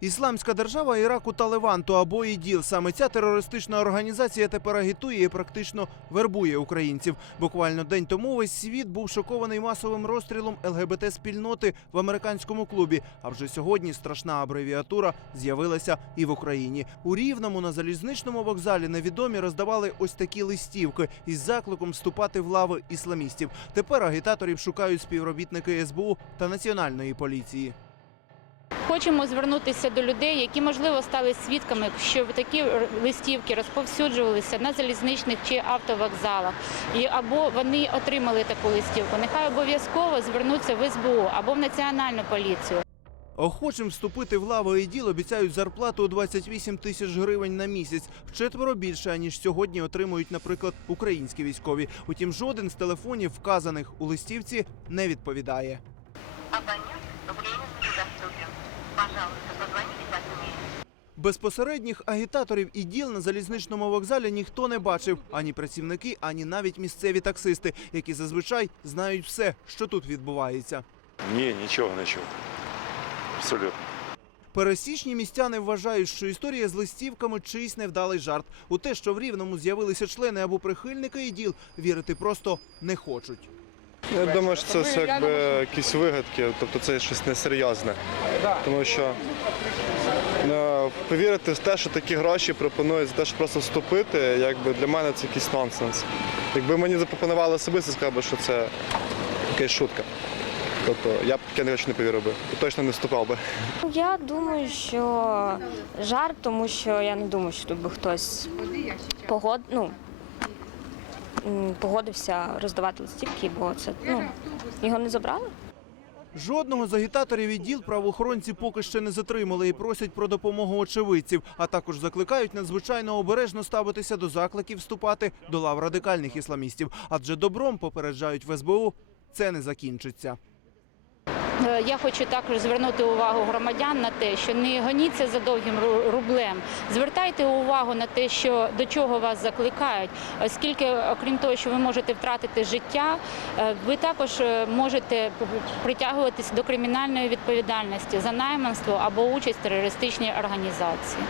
Ісламська держава Іраку та Леванту або ІДІЛ. Саме ця терористична організація тепер агітує і практично вербує українців. Буквально день тому весь світ був шокований масовим розстрілом ЛГБТ спільноти в американському клубі. А вже сьогодні страшна абревіатура з'явилася і в Україні. У Рівному на залізничному вокзалі невідомі роздавали ось такі листівки із закликом вступати в лави ісламістів. Тепер агітаторів шукають співробітники СБУ та національної поліції. Хочемо звернутися до людей, які можливо стали свідками, що такі листівки розповсюджувалися на залізничних чи автовокзалах, і або вони отримали таку листівку. Нехай обов'язково звернуться в СБУ або в національну поліцію. Охочим вступити в лаву і діл обіцяють зарплату у 28 тисяч гривень на місяць, вчетверо більше аніж сьогодні отримують, наприклад, українські військові. Утім, жоден з телефонів, вказаних у листівці, не відповідає. Пожалуйста, позвоните позднее. Безпосередніх агітаторів і діл на залізничному вокзалі ніхто не бачив ані працівники, ані навіть місцеві таксисти, які зазвичай знають все, що тут відбувається. Ні, нічого не чув. Абсолютно. Пересічні містяни вважають, що історія з листівками чийсь невдалий жарт. У те, що в рівному з'явилися члени або прихильники іділ, вірити просто не хочуть. Я думаю, що це все якби якісь вигадки, тобто це щось несерйозне. Тому що е, повірити в те, що такі гроші пропонують за те, щоб просто вступити, якби для мене це якийсь нонсенс. Якби мені запропонували особисто, сказав би, що це якась шутка. Тобто я б таке не повірив би, точно не вступав би. Я думаю, що жарт, тому що я не думаю, що тут би хтось погод... ну, погодився роздавати листівки, бо це ну, його не забрали. Жодного з агітаторів і діл правоохоронці поки ще не затримали і просять про допомогу очевидців, а також закликають надзвичайно обережно ставитися до закликів вступати до лав радикальних ісламістів. Адже добром попереджають в СБУ, це не закінчиться. Е, Я хочу також звернути увагу громадян на те, що не гоніться за довгим рублем. Звертайте увагу на те, що до чого вас закликають, оскільки, окрім того, що ви можете втратити життя, е, ви також е, можете притягуватися до кримінальної відповідальності за найманство або участь в терористичній організації.